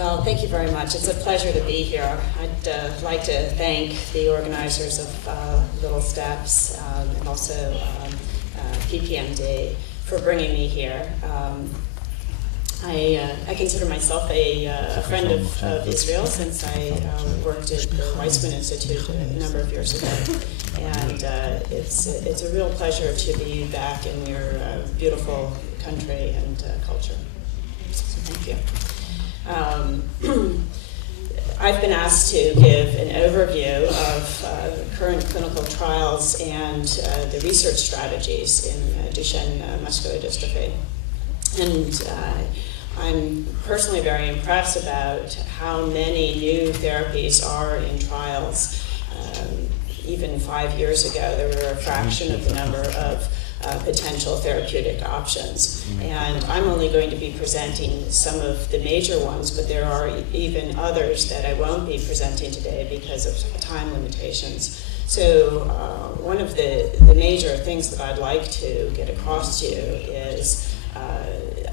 Well, thank you very much. It's a pleasure to be here. I'd like to thank the organizers of Little Steps and also PPMD for bringing me here. I consider myself a friend of Israel since I worked at the Weizmann Institute a number of years ago. And it's a real pleasure to be back in your beautiful country and culture. So thank you. I've been asked to give an overview of current clinical trials and the research strategies in Duchenne muscular dystrophy. And I'm personally very impressed about how many new therapies are in trials. Even 5 years ago, there were a fraction of the number of potential therapeutic options. And I'm only going to be presenting some of the major ones, but there are even others that I won't be presenting today because of time limitations. So one of the major things that I'd like to get across to you is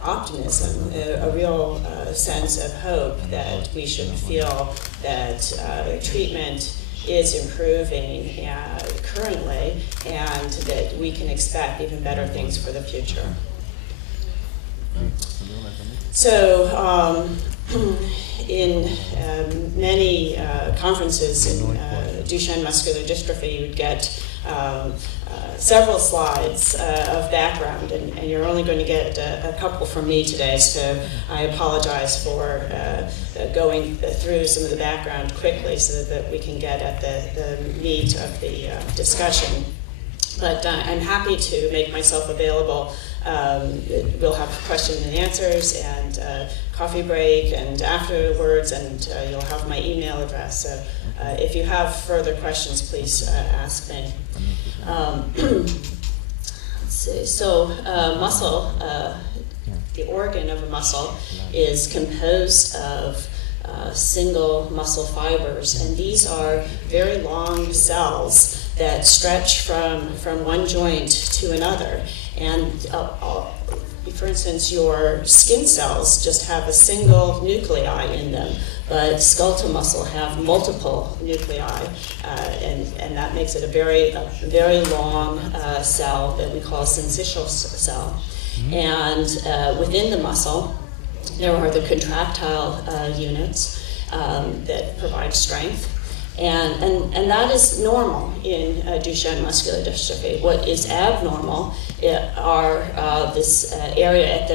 optimism, a real sense of hope that we should feel that treatment is improving currently, and that we can expect even better things for the future. So in many conferences in Duchenne muscular dystrophy, you would get several slides of background, and you're only going to get a couple from me today, so I apologize for going through some of the background quickly so that we can get at the meat of the discussion. But I'm happy to make myself available. We'll have questions and answers and coffee break and afterwards, and you'll have my email address. So if you have further questions, please ask me. Let's see. So muscle, the organ of a muscle, is composed of single muscle fibers, and these are very long cells that stretch from one joint to another. And for instance, your skin cells just have a single nuclei in them, but skeletal muscle have multiple nuclei, and that makes it a very long cell that we call a syncytial cell. And within the muscle, there are the contractile units that provide strength. And that is normal in Duchenne muscular dystrophy. What is abnormal are this area at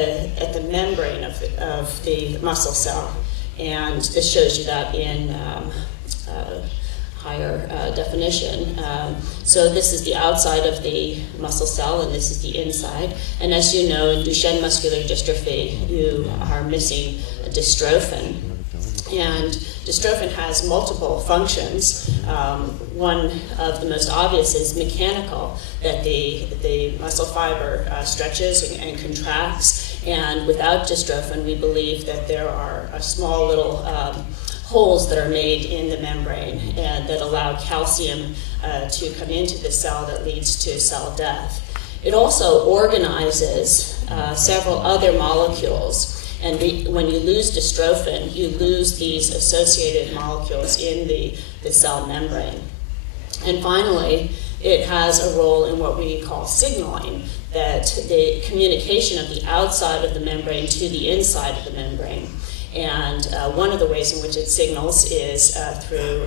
the membrane of the muscle cell, and this shows you that in higher definition. So this is the outside of the muscle cell, and this is the inside. And as you know, in Duchenne muscular dystrophy, you are missing a dystrophin. And dystrophin has multiple functions. One of the most obvious is mechanical, that the muscle fiber stretches and contracts. And without dystrophin, we believe that there are small little holes that are made in the membrane and that allow calcium to come into the cell that leads to cell death. It also organizes several other molecules. And when you lose dystrophin, you lose these associated molecules in the cell membrane. And finally, it has a role in what we call signaling, that the communication of the outside of the membrane to the inside of the membrane. And one of the ways in which it signals is through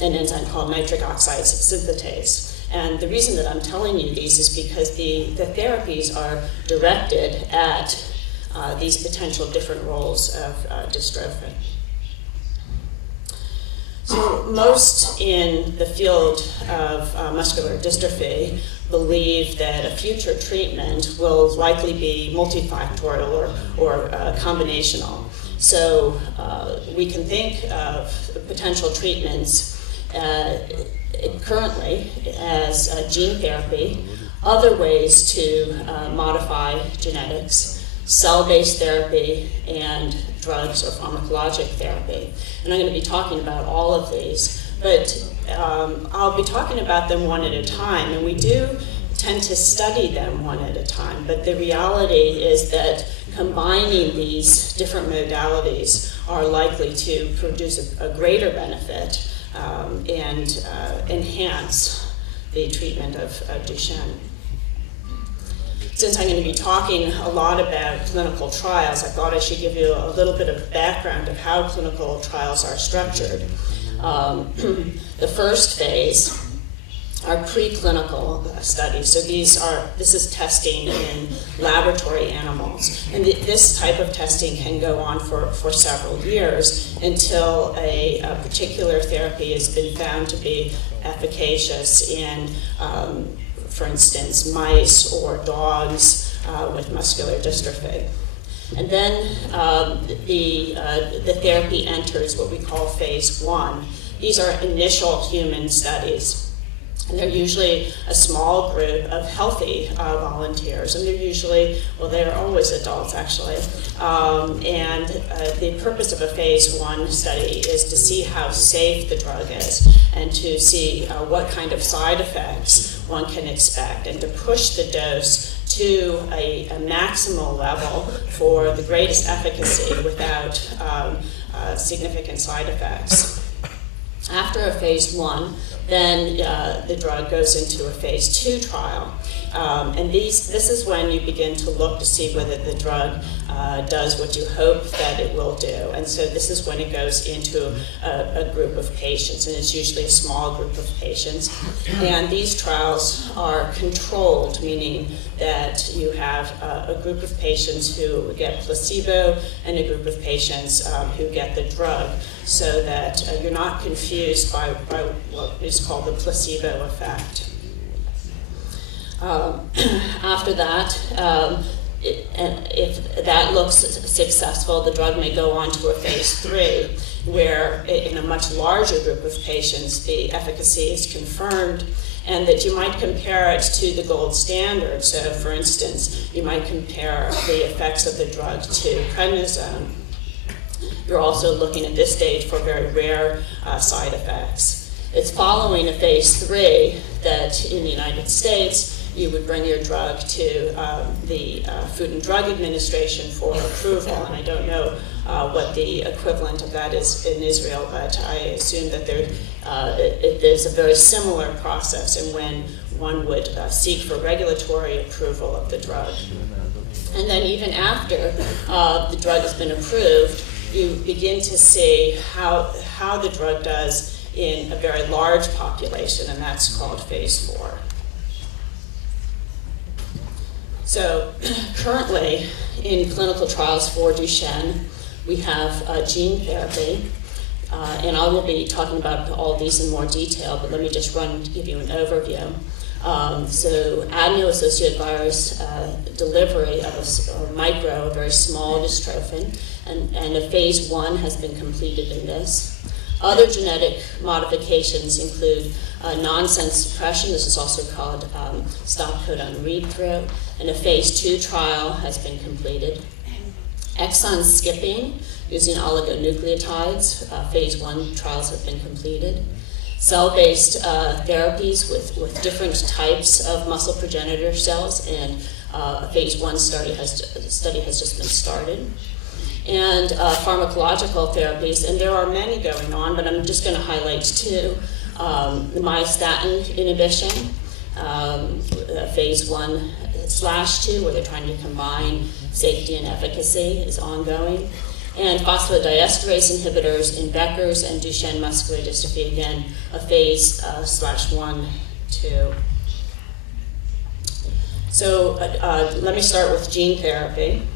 an enzyme called nitric oxide synthetase. And the reason that I'm telling you these is because the therapies are directed at these potential different roles of dystrophin. So most in the field of muscular dystrophy believe that a future treatment will likely be multifactorial or combinational. So we can think of potential treatments currently as gene therapy, other ways to modify genetics, cell-based therapy, and drugs or pharmacologic therapy. And I'm going to be talking about all of these, but I'll be talking about them one at a time. And we do tend to study them one at a time, but the reality is that combining these different modalities are likely to produce a greater benefit and enhance the treatment of Duchenne. Since I'm going to be talking a lot about clinical trials, I thought I should give you a little bit of background of how clinical trials are structured. The first phase are preclinical studies. So this is testing in laboratory animals. And this type of testing can go on for several years until a particular therapy has been found to be efficacious in, for instance, mice or dogs with muscular dystrophy. And then the therapy enters what we call phase 1. These are initial human studies. And they're usually a small group of healthy volunteers, and they're usually, well, they're always adults actually. And the purpose of a phase 1 study is to see how safe the drug is and to see what kind of side effects one can expect, and to push the dose to a maximal level for the greatest efficacy without significant side effects. After a phase 1, then the drug goes into a phase 2 trial. And this is when you begin to look to see whether the drug does what you hope that it will do. And so this is when it goes into a group of patients, and it's usually a small group of patients. And these trials are controlled, meaning that you have a group of patients who get placebo and a group of patients who get the drug, so that you're not confused by what is called the placebo effect. After that, if that looks successful, the drug may go on to a phase 3, where in a much larger group of patients, the efficacy is confirmed, and that you might compare it to the gold standard. So, for instance, you might compare the effects of the drug to prednisone. You're also looking at this stage for very rare side effects. It's following a phase 3 that in the United States, you would bring your drug to the Food and Drug Administration for approval. And I don't know what the equivalent of that is in Israel, but I assume that there's a very similar process in when one would seek for regulatory approval of the drug. And then even after the drug has been approved, you begin to see how the drug does in a very large population, and that's called phase 4. So currently, in clinical trials for Duchenne, we have gene therapy, and I will be talking about all of these in more detail, but let me just give you an overview. So adeno-associated virus delivery of a very small dystrophin, and a phase 1 has been completed in this. Other genetic modifications include nonsense suppression. This is also called stop codon read-through, and a phase 2 trial has been completed. Exon skipping using oligonucleotides, phase 1 trials have been completed. Cell-based therapies with different types of muscle progenitor cells, and a phase 1 study has just been started. And pharmacological therapies, and there are many going on, but I'm just going to highlight 2. The myostatin inhibition, phase 1/2, where they're trying to combine safety and efficacy, is ongoing. And phosphodiesterase inhibitors in Becker's and Duchenne muscular dystrophy, again, a phase /1/2. So let me start with gene therapy.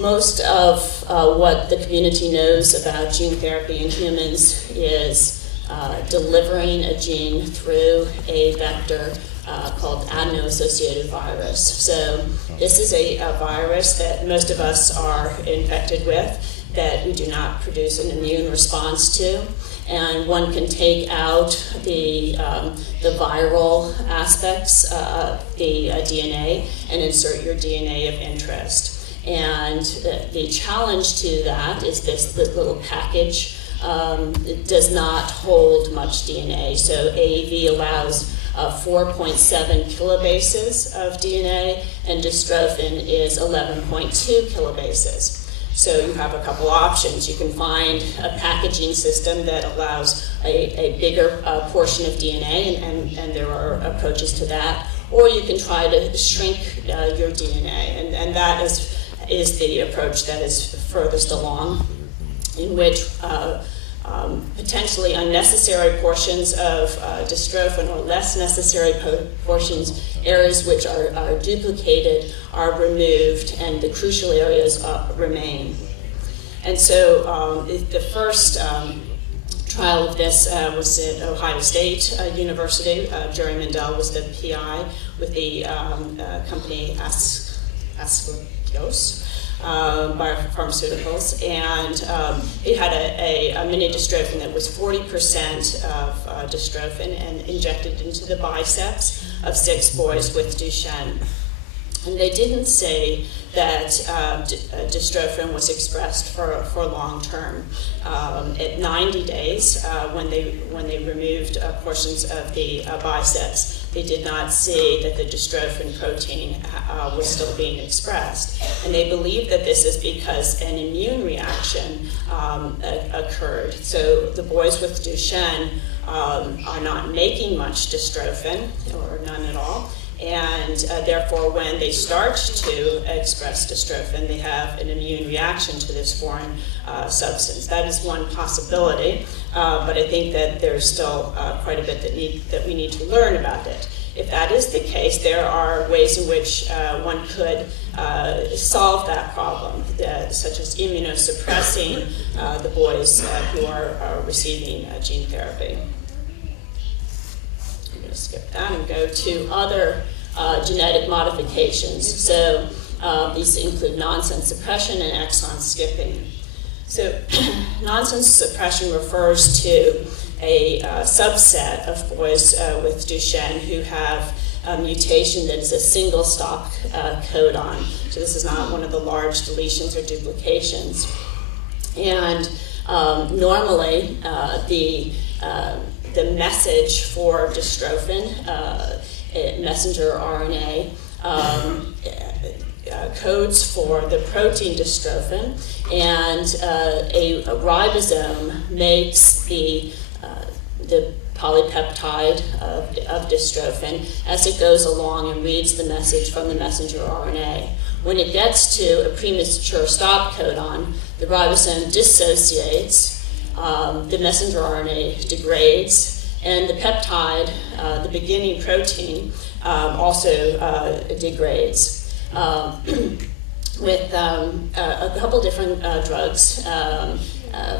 Most of what the community knows about gene therapy in humans is delivering a gene through a vector called adeno-associated virus. So this is a virus that most of us are infected with, that we do not produce an immune response to. And one can take out the viral aspects of the DNA and insert your DNA of interest. And the challenge to that is this little package. It does not hold much DNA. So AAV allows 4.7 kilobases of DNA, and dystrophin is 11.2 kilobases. So you have a couple options. You can find a packaging system that allows a bigger portion of DNA, and there are approaches to that. Or you can try to shrink your DNA, and that is the approach that is furthest along, in which potentially unnecessary portions of dystrophin or less necessary portions, areas which are duplicated, are removed, and the crucial areas remain. And so the first trial of this was at Ohio State University. Jerry Mendel was the PI with the company Asclepios Biopharmaceuticals, and it had a mini dystrophin that was 40% of dystrophin and injected into the biceps of 6 boys with Duchenne. And they didn't say that dystrophin was expressed for long term. At 90 days, when they removed portions of the biceps, they did not see that the dystrophin protein was still being expressed. And they believe that this is because an immune reaction occurred. So the boys with Duchenne are not making much dystrophin, or none at all. And therefore, when they start to express dystrophin, they have an immune reaction to this foreign substance. That is one possibility, but I think that there's still quite a bit that we need to learn about it. If that is the case, there are ways in which one could solve that problem, such as immunosuppressing the boys who are receiving gene therapy. Skip that and go to other genetic modifications. So these include nonsense suppression and exon skipping. So nonsense suppression refers to a subset of boys with Duchenne who have a mutation that is a single stop codon. So this is not one of the large deletions or duplications. And normally the message for dystrophin, messenger RNA, codes for the protein dystrophin, and a ribosome makes the polypeptide of dystrophin as it goes along and reads the message from the messenger RNA. When it gets to a premature stop codon, the ribosome dissociates, the messenger RNA degrades, and the peptide, the beginning protein, also degrades. With a couple different drugs,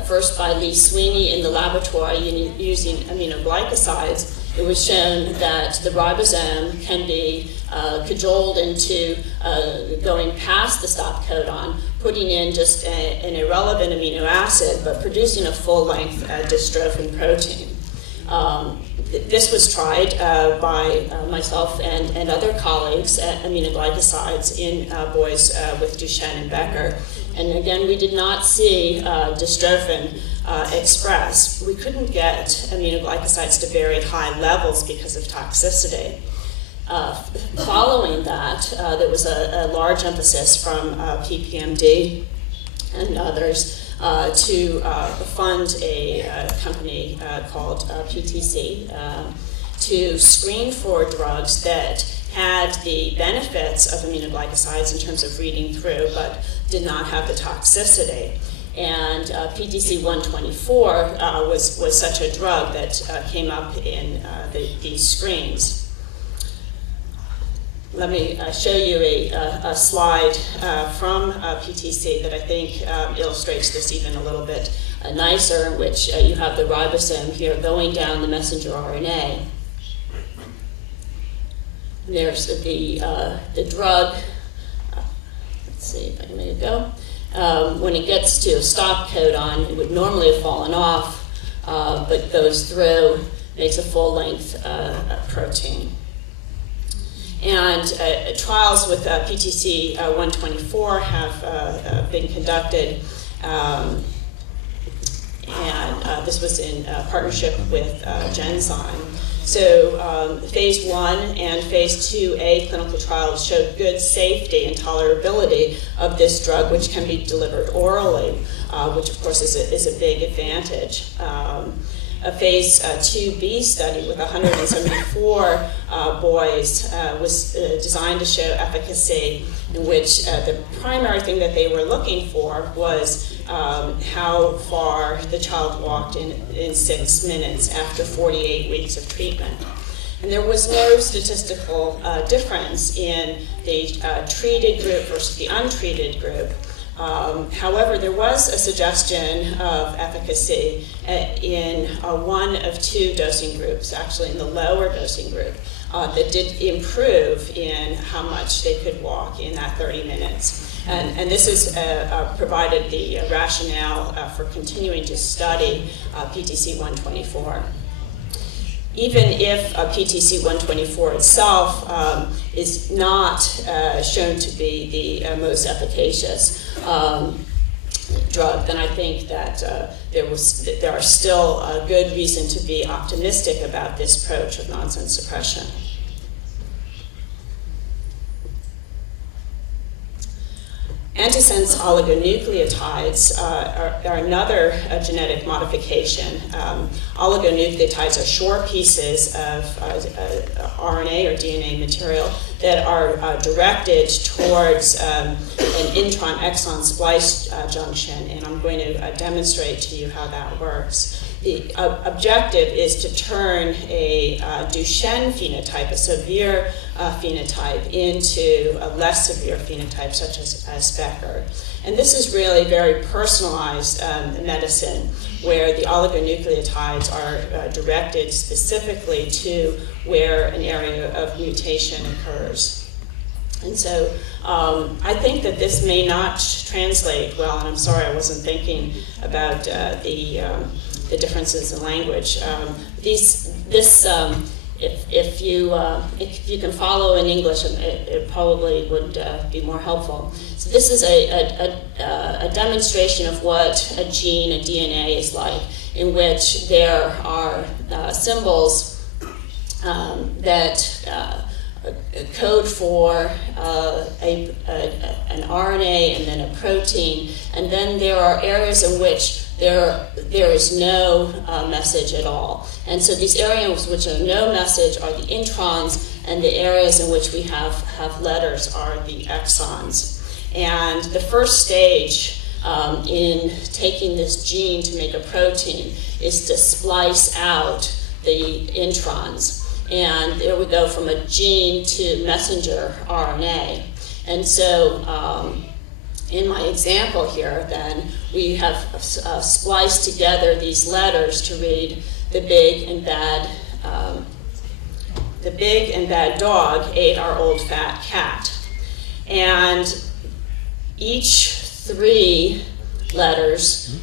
first by Lee Sweeney in the laboratory using aminoglycosides, it was shown that the ribosome can be cajoled into going past the stop codon, putting in just an irrelevant amino acid, but producing a full-length dystrophin protein. This was tried by myself and other colleagues at aminoglycosides in boys with Duchenne and Becker. And again, we did not see dystrophin expressed. We couldn't get aminoglycosides to very high levels because of toxicity. Following that, there was a large emphasis from PPMD and others to fund a company called PTC to screen for drugs that had the benefits of aminoglycosides in terms of reading through, but did not have the toxicity. And PTC 124 was such a drug that came up in these screens. Let me show you a slide from PTC that I think illustrates this even a little bit nicer, in which you have the ribosome here going down the messenger RNA. And there's the drug. Let's see if I can make it go. When it gets to a stop codon, it would normally have fallen off, but goes through, makes a full-length protein. And trials with PTC 124 have been conducted, and this was in partnership with Genzyme. So phase 1 and phase 2A clinical trials showed good safety and tolerability of this drug, which can be delivered orally, which of course is a big advantage. A phase 2B study with 174 boys was designed to show efficacy, in which the primary thing that they were looking for was how far the child walked in 6 minutes after 48 weeks of treatment. And there was no statistical difference in the treated group versus the untreated group. However, there was a suggestion of efficacy in one of 2 dosing groups, actually in the lower dosing group, that did improve in how much they could walk in that 30 minutes. And this has provided the rationale for continuing to study PTC 124. Even if PTC 124 itself is not shown to be the most efficacious drug, then I think that there are still good reason to be optimistic about this approach of nonsense suppression. Antisense oligonucleotides are another genetic modification. Oligonucleotides are short pieces of RNA or DNA material that are directed towards an intron-exon splice junction, and I'm going to demonstrate to you how that works. The objective is to turn a Duchenne phenotype, a severe phenotype, into a less severe phenotype, such as Becker. And this is really very personalized medicine, where the oligonucleotides are directed specifically to where an area of mutation occurs. And so I think that this may not translate well, and I'm sorry I wasn't thinking about the differences in language. If you can follow in English, it probably would be more helpful. So this is a demonstration of what a gene, a DNA, is like, in which there are symbols that code for an RNA and then a protein, and then there are areas in which there is no message at all. And so these areas which are no message are the introns, and the areas in which we have letters are the exons. And the first stage in taking this gene to make a protein is to splice out the introns. And there we go from a gene to messenger RNA. And so in my example here, then, we have spliced together these letters to read the big and bad dog ate our old fat cat. And each 3 letters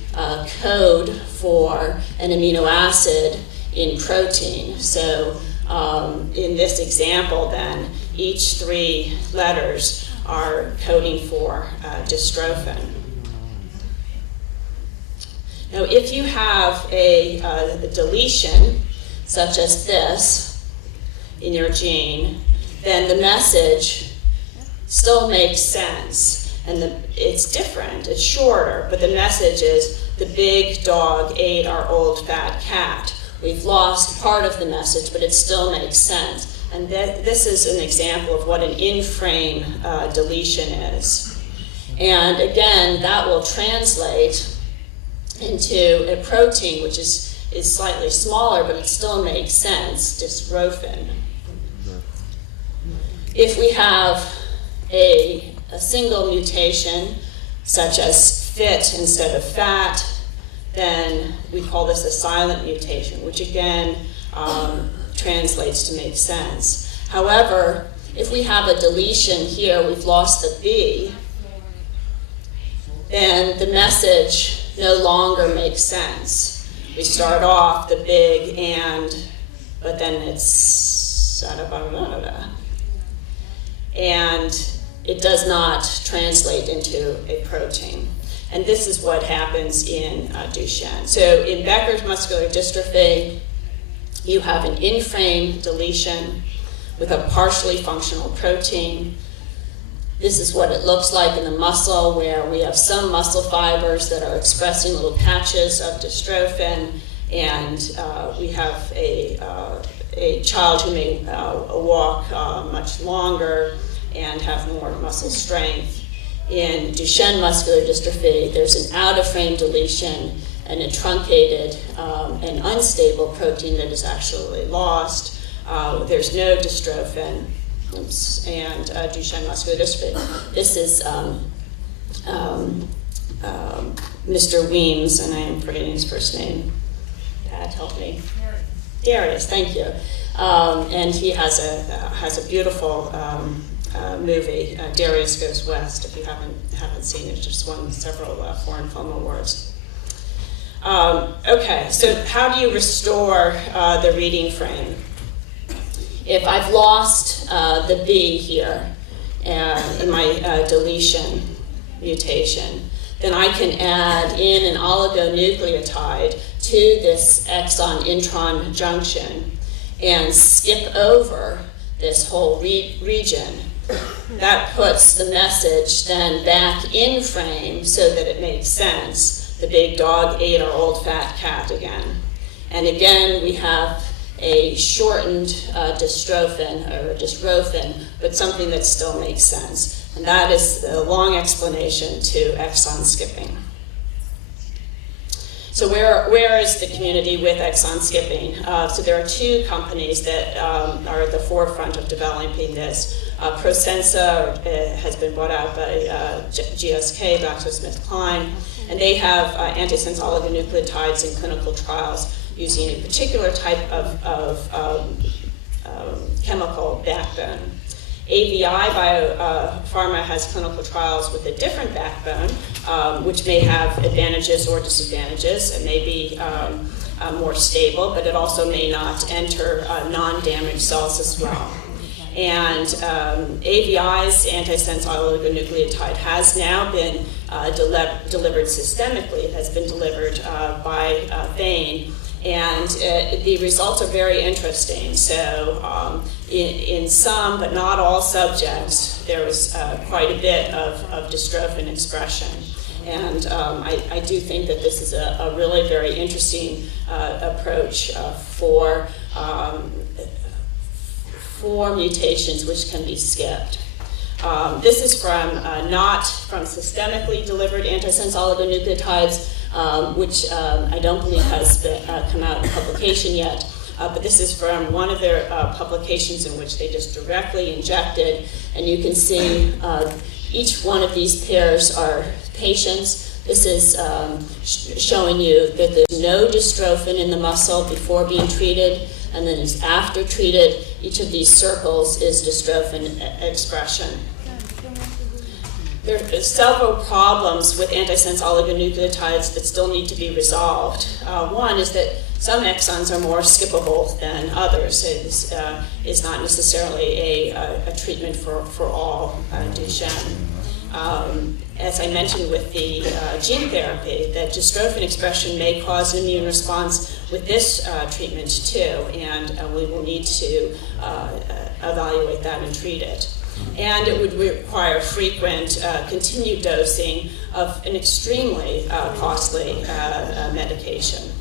code for an amino acid in protein. So in this example, then, each 3 letters are coding for dystrophin. Now, if you have a deletion, such as this, in your gene, then the message still makes sense. And it's different, it's shorter, but the message is, the big dog ate our old fat cat. We've lost part of the message, but it still makes sense. And this is an example of what an in-frame deletion is. And again, that will translate into a protein, which is slightly smaller, but it still makes sense, dystrophin. If we have a single mutation, such as fit instead of fat, then we call this a silent mutation, which again translates to make sense. However, if we have a deletion here, we've lost the B, then the message no longer makes sense. We start off the big and, but then it's and it does not translate into a protein. And this is what happens in Duchenne. So in Becker's muscular dystrophy, you have an in-frame deletion with a partially functional protein. This is what it looks like in the muscle, where we have some muscle fibers that are expressing little patches of dystrophin, and we have a child who may walk much longer and have more muscle strength. In Duchenne muscular dystrophy, there's an out-of-frame deletion and a truncated and unstable protein that is actually lost. There's no dystrophin. Oops, and Duchenne muscular dystrophy. This is Mr. Weems, and I am forgetting his first name. Pat, help me. Darius, thank you. And he has a beautiful movie, Darius Goes West. If you haven't seen it, just won several foreign film awards. Okay, so how do you restore the reading frame? If I've lost the B here in my deletion mutation, then I can add in an oligonucleotide to this exon-intron junction and skip over this whole region. That puts the message then back in frame so that it makes sense. The big dog ate our old fat cat again. And again, we have a shortened dystrophin, but something that still makes sense. And that is the long explanation to exon skipping. So where is the community with exon skipping? So there are two companies that are at the forefront of developing this. Prosensa has been bought out by GSK, GlaxoSmithKline, and they have antisense oligonucleotides in clinical trials using a particular type of chemical backbone. AVI Biopharma has clinical trials with a different backbone, which may have advantages or disadvantages. It may be more stable, but it also may not enter non-damaged cells as well. And AVI's antisense oligonucleotide has now been delivered systemically. It has been delivered by vein. And the results are very interesting. So in some, but not all subjects, there was quite a bit of dystrophin expression. And I do think that this is a really very interesting approach for mutations which can be skipped. This is from not from systemically delivered antisense oligonucleotides, which I don't believe has come out in publication yet, but this is from one of their publications in which they just directly injected, and you can see each one of these pairs are patients. This is showing you that there's no dystrophin in the muscle before being treated, and then it's after treated. Each of these circles is dystrophin expression. There are several problems with antisense oligonucleotides that still need to be resolved. One is that some exons are more skippable than others. It is not necessarily a treatment for all Duchenne. As I mentioned with the gene therapy, that dystrophin expression may cause an immune response with this treatment too, and we will need to evaluate that and treat it. And it would require frequent continued dosing of an extremely costly medication.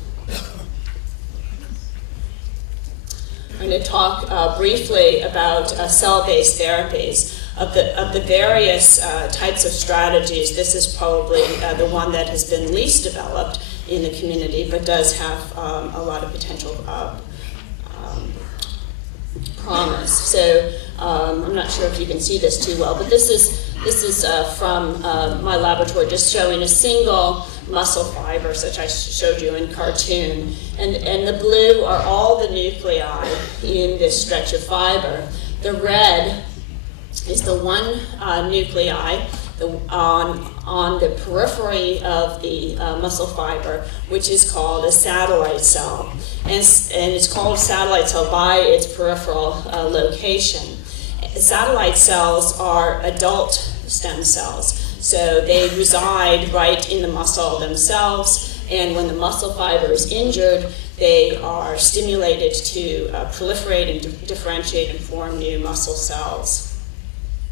I'm going to talk briefly about cell-based therapies. Of the various types of strategies, this is probably the one that has been least developed in the community, but does have a lot of potential promise. So I'm not sure if you can see this too well, but this is from my laboratory, just showing a single muscle fiber, such I showed you in cartoon. And the blue are all the nuclei in this stretch of fiber. The red is the one nuclei on the periphery of the muscle fiber, which is called a satellite cell. And it's called satellite cell by its peripheral location. Satellite cells are adult stem cells, so they reside right in the muscle themselves, And when the muscle fiber is injured, they are stimulated to proliferate and differentiate and form new muscle cells.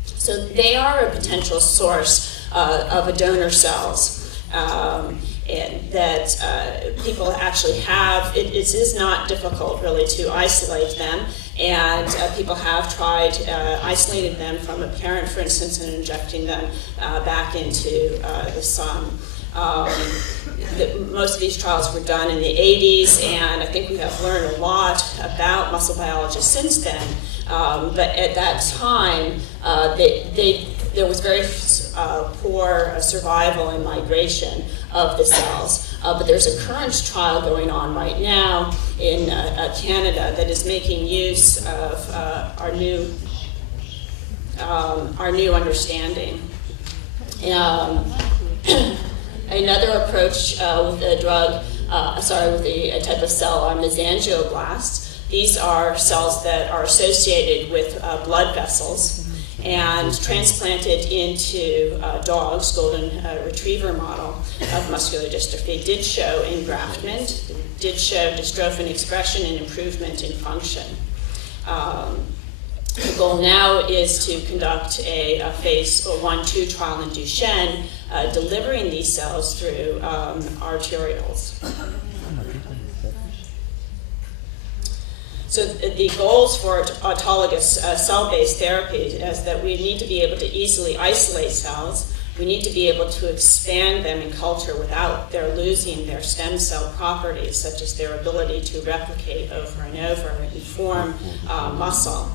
So they are a potential source of a donor cells. And that people actually have. It is not difficult really to isolate them, and people have tried isolating them from a parent, for instance, and injecting them back into the sun. Most of these trials were done in the 80s, and I think we have learned a lot about muscle biology since then. But at that time, there was very poor survival and migration of the cells. But there's a current trial going on right now in Canada that is making use of our new understanding. Another approach with a drug, with a type of cell are mesangioblasts. These are cells that are associated with blood vessels and transplanted into dogs, golden retriever model of muscular dystrophy, did show engraftment, did show dystrophin expression and improvement in function. The goal now is to conduct a phase 1-2 trial in Duchenne, delivering these cells through arterioles. So the goals for autologous cell-based therapy is that we need to be able to easily isolate cells. We need to be able to expand them in culture without their losing their stem cell properties, such as their ability to replicate over and over and form muscle.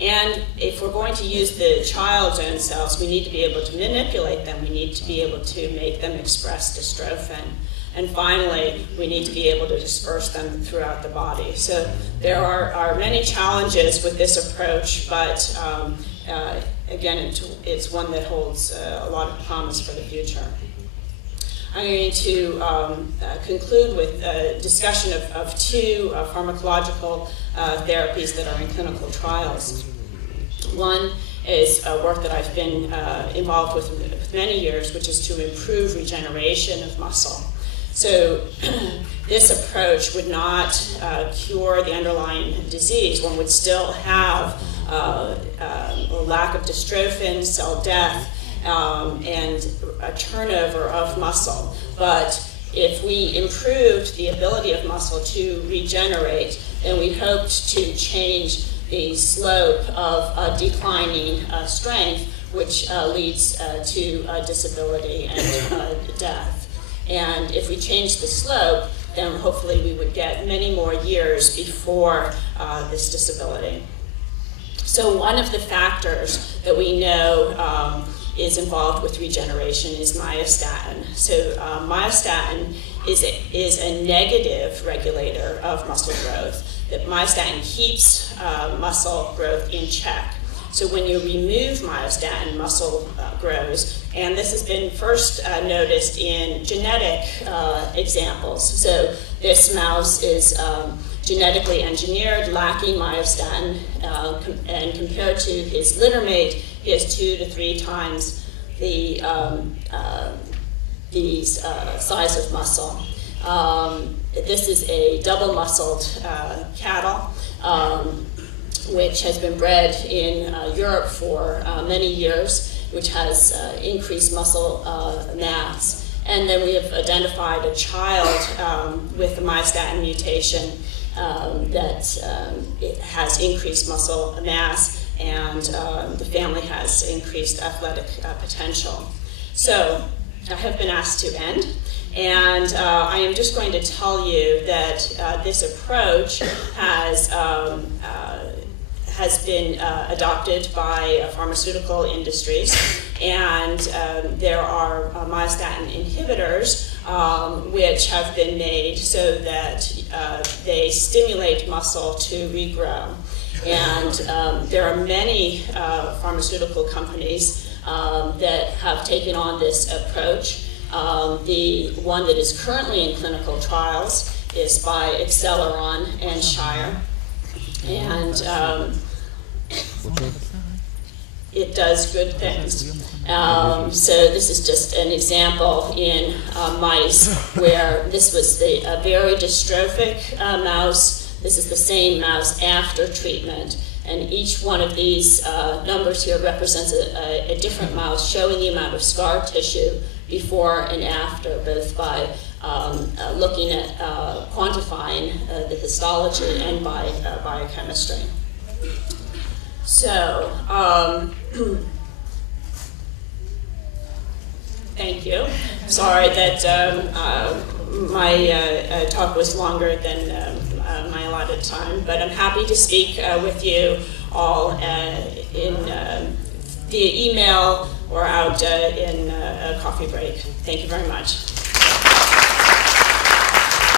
And if we're going to use the child's own cells, we need to be able to manipulate them. We need to be able to make them express dystrophin. And finally, we need to be able to disperse them throughout the body. So there are many challenges with this approach, but again, it's one that holds a lot of promise for the future. I'm going to conclude with a discussion of two pharmacological therapies that are in clinical trials. One is work that I've been involved with many years, which is to improve regeneration of muscle. So this approach would not cure the underlying disease. One would still have a lack of dystrophin, cell death, and a turnover of muscle. But if we improved the ability of muscle to regenerate, then we hoped to change the slope of declining strength, which leads to disability and death. And if we change the slope, then hopefully we would get many more years before this disability. So one of the factors that we know is involved with regeneration is myostatin. So myostatin is a negative regulator of muscle growth. That myostatin keeps muscle growth in check. So when you remove myostatin, muscle grows, and this has been first noticed in genetic examples. So this mouse is genetically engineered, lacking myostatin, and compared to his littermate, he has 2 to 3 times the size of muscle. This is a double-muscled cattle, which has been bred in Europe for many years, which has increased muscle mass. And then we have identified a child with a myostatin mutation that it has increased muscle mass, and the family has increased athletic potential. So I have been asked to end, and I am just going to tell you that this approach has been adopted by pharmaceutical industries, and there are myostatin inhibitors which have been made so that they stimulate muscle to regrow. And there are many pharmaceutical companies that have taken on this approach. The one that is currently in clinical trials is by Acceleron and Shire. And it does good things. So this is just an example in mice where this was a very dystrophic mouse. This is the same mouse after treatment. And each one of these numbers here represents a different mouse, showing the amount of scar tissue before and after, both by looking at quantifying the histology and by biochemistry. So, thank you. Sorry that my talk was longer than my allotted time, but I'm happy to speak with you all via email or out in a coffee break. Thank you very much.